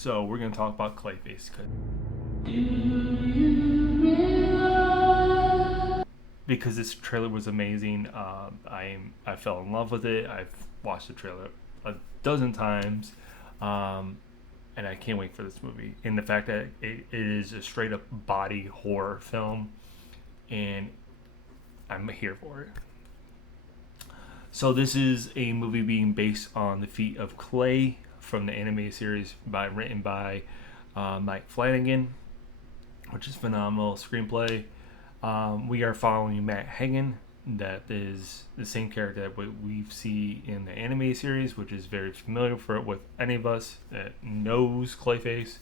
So we're gonna talk about Clayface because this trailer was amazing. I fell in love with it. I've watched the trailer a dozen times, um, and I can't wait for this movie. And the fact that it is a straight up body horror film, and I'm here for it. So this is a movie being based on the feat of Clay from the anime series written by Mike Flanagan, which is phenomenal screenplay. We are following Matt Hagen, that is the same character that we see in the anime series, which is very familiar with any of us that knows Clayface.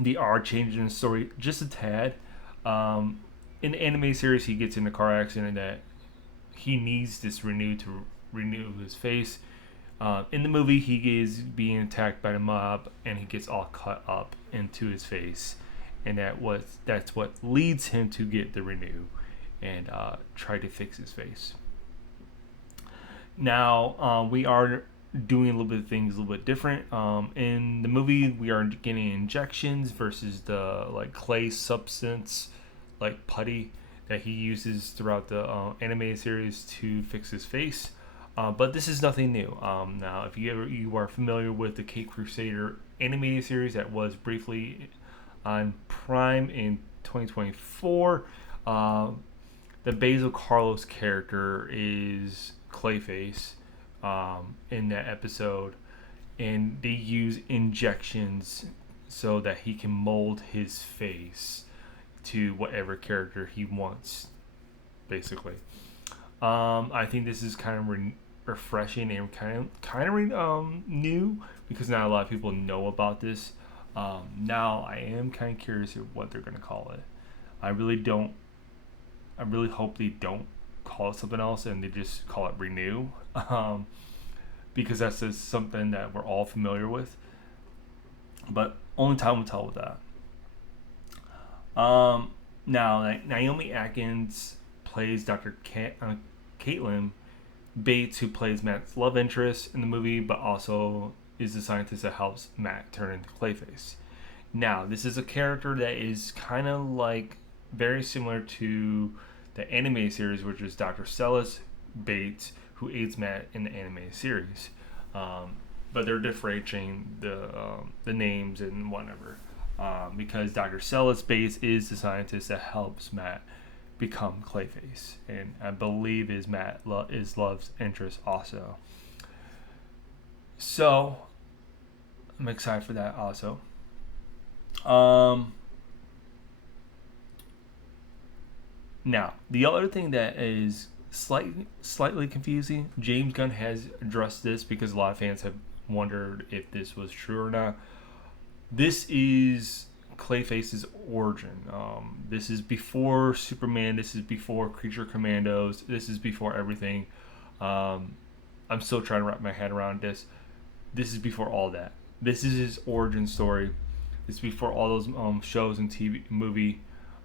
They are changing the story just a tad. In the anime series, he gets in a car accident that he needs this renew his face. In the movie, he is being attacked by the mob, and he gets all cut up into his face, and that's what leads him to get the renew and try to fix his face. Now we are doing a little bit of things a little bit different. In the movie, we are getting injections versus the clay substance, like putty, that he uses throughout the animated series to fix his face. But this is nothing new. Now, if you are familiar with the Cape Crusader animated series that was briefly on Prime in 2024, the Basil Carlos character is Clayface in that episode, and they use injections so that he can mold his face to whatever character he wants, basically. I think this is kind of refreshing and kind of new, because not a lot of people know about this. Now I am kind of curious of what they're gonna call it. I really hope they don't call it something else and they just call it Renew, because that's just something that we're all familiar with. But only time will tell with that. Now, Naomi Atkins plays Dr. Caitlin Bates, who plays Matt's love interest in the movie, but also is the scientist that helps Matt turn into Clayface. Now, this is a character that is kind of very similar to the anime series, which is Dr. Celis Bates, who aids Matt in the anime series. But they're differentiating the names and whatever. Because Dr. Celis Bates is the scientist that helps Matt become Clayface, and I believe is love's interest also. So I'm excited for that also. Now, the other thing that is slightly confusing, James Gunn has addressed this because a lot of fans have wondered if this was true or not. This is Clayface's origin. This is before Superman. This is before Creature Commandos. This is before everything. I'm still trying to wrap my head around this. This is before all that. This is his origin story. It's before all those shows and TV movie.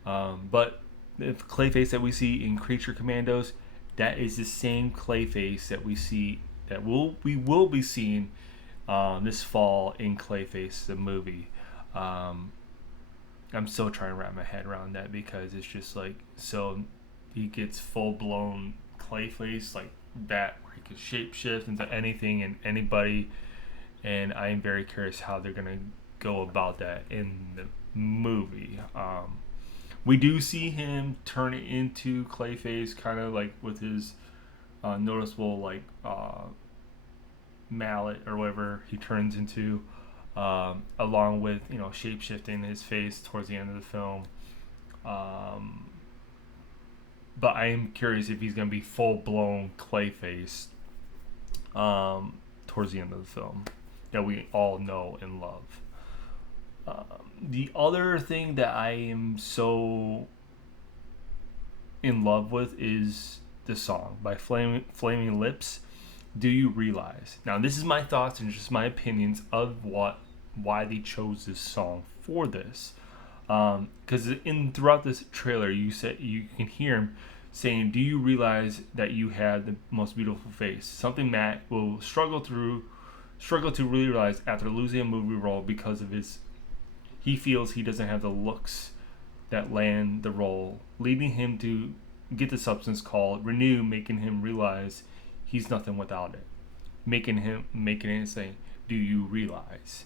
But the Clayface that we see in Creature Commandos, that is the same Clayface that we see we will be seeing this fall in Clayface the movie. I'm still trying to wrap my head around that, because it's just so he gets full blown Clayface like that, where he can shapeshift into anything and anybody, and I am very curious how they're gonna go about that in the movie. We do see him turn it into Clayface, kind of with his noticeable mallet or whatever he turns into, along with shape shifting his face towards the end of the film. But I am curious if he's going to be full blown Clayface towards the end of the film that we all know and love. The other thing that I am so in love with is the song by Flaming Lips, Do You Realize? Now, this is my thoughts and just my opinions of why they chose this song for this. Because throughout this trailer, you can hear him saying, "Do you realize that you have the most beautiful face?" Something Matt will struggle struggle to really realize after losing a movie role because of his, he feels he doesn't have the looks that land the role, leading him to get the substance called Renew, making him realize he's nothing without it, making it say, "Do you realize?"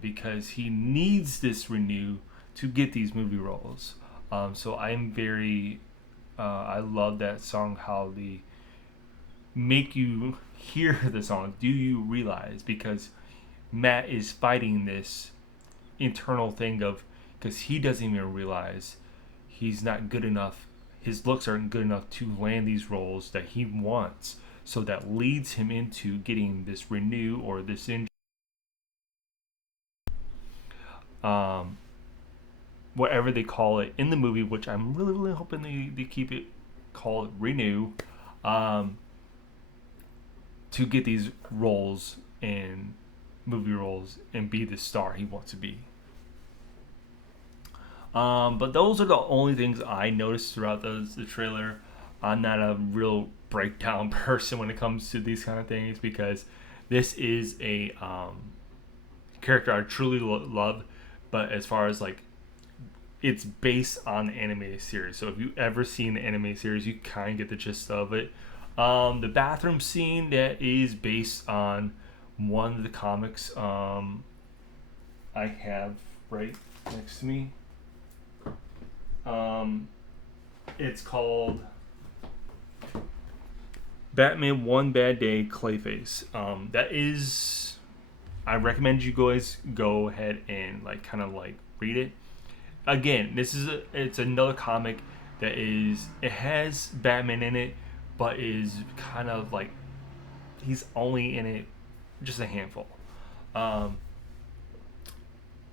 Because he needs this Renew to get these movie roles. So I'm very, I love that song. How the make you hear the song. Do you realize? Because Matt is fighting this internal thing of, because he doesn't even realize he's not good enough. His looks aren't good enough to land these roles that he wants. So that leads him into getting this Renew or this um, whatever they call it in the movie, which I'm really, really hoping they keep it called Renew, um, to get these roles in movie roles and be the star he wants to be. But those are the only things I noticed throughout the trailer. I'm not a real breakdown person when it comes to these kind of things, because this is a character I truly love. But as far as like, it's based on the animated series, so if you ever seen the animated series, you kind of get the gist of it. The bathroom scene that is based on one of the comics, I have right next to me. It's called Batman One Bad Day Clayface. That is, I recommend you guys go ahead and like kind of like read it. Again, it's another comic that is, it has Batman in it, but is kind of like, he's only in it just a handful. Um,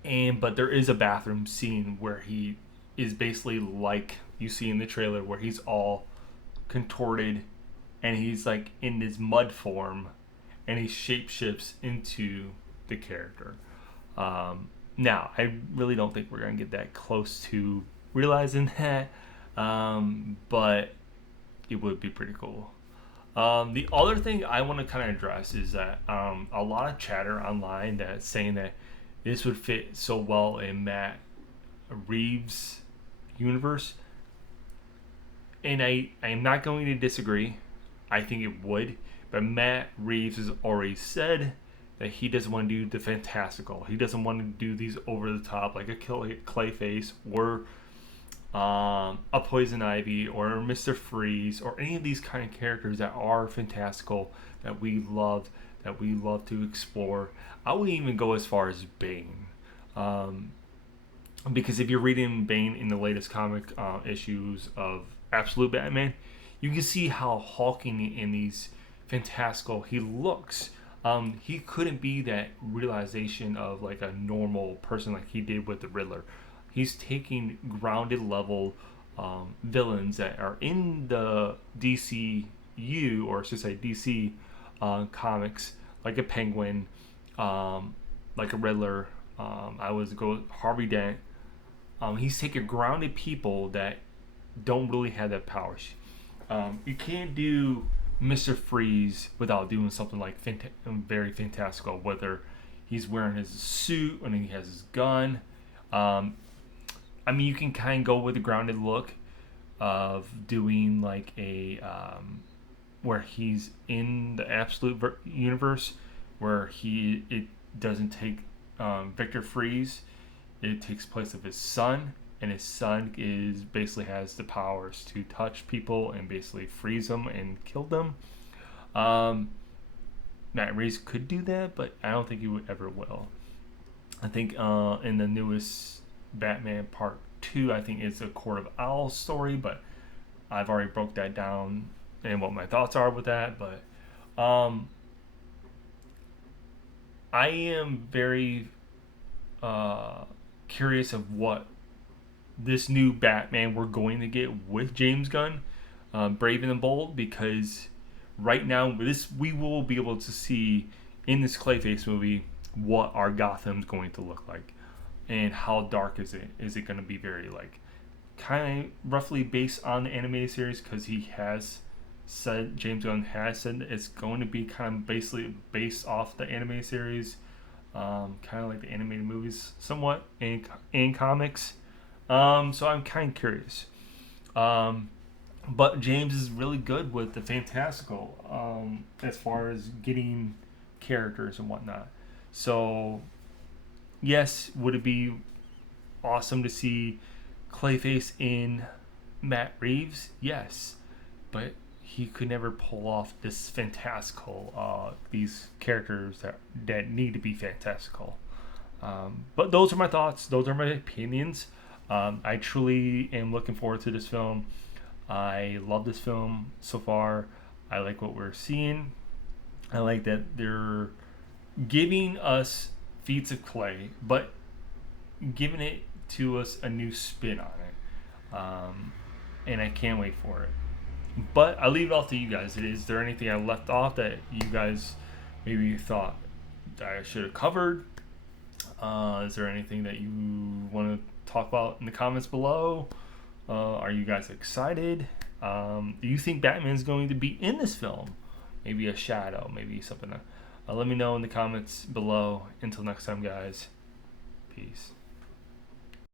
and but there is a bathroom scene where he is basically like you see in the trailer, where he's all contorted and he's like in this mud form, and he shapeshifts into the character. Now, I really don't think we're gonna get that close to realizing that, but it would be pretty cool. The other thing I want to kind of address is that a lot of chatter online that's saying that this would fit so well in Matt Reeves' universe, and I am not going to disagree. I think it would, but Matt Reeves has already said that he doesn't want to do the fantastical. He doesn't want to do these over the top like a Clayface or a Poison Ivy or Mr. Freeze or any of these kind of characters that are fantastical that we love to explore. I would even go as far as Bane. Um, because if you're reading Bane in the latest comic issues of Absolute Batman, you can see how hulking in these fantastical he looks. He couldn't be that realization of like a normal person like he did with the Riddler. He's taking grounded level villains that are in the DCU, or I should say DC comics, like a Penguin, like a Riddler. I was go Harvey Dent. He's taking grounded people that don't really have that power. You can't do Mr. Freeze without doing something like very fantastical. Whether he's wearing his suit and he has his gun. I mean, you can kind of go with the grounded look of doing like a where he's in the absolute universe, where it doesn't take Victor Freeze. It takes place of his son, and his son is basically has the powers to touch people and basically freeze them and kill them. Um, Matt Reeves could do that, but I don't think he would ever will. I think in the newest Batman Part 2, I think it's a Court of Owls story, but I've already broke that down and what my thoughts are with that. But I am very curious of what this new Batman we're going to get with James Gunn, Brave and the Bold, because right now this we will be able to see in this Clayface movie what our Gotham's going to look like, and how dark is it? Is it going to be very like kind of roughly based on the animated series, because he has said, James Gunn has said it's going to be kind of basically based off the anime series, kind of like the animated movies, somewhat in comics. So I'm kind of curious. Um, but James is really good with the fantastical, as far as getting characters and whatnot. So yes, would it be awesome to see Clayface in Matt Reeves? Yes, but he could never pull off this fantastical, these characters that need to be fantastical. But those are my thoughts. Those are my opinions. I truly am looking forward to this film. I love this film so far. I like what we're seeing. I like that they're giving us feats of clay, but giving it to us a new spin on it. And I can't wait for it. But I leave it off to you guys. Is there anything I left off that you guys maybe thought I should have covered? Is there anything that you want to talk about in the comments below? Are you guys excited? Do you think Batman's going to be in this film? Maybe a shadow, maybe something. Let me know in the comments below. Until next time, guys. Peace.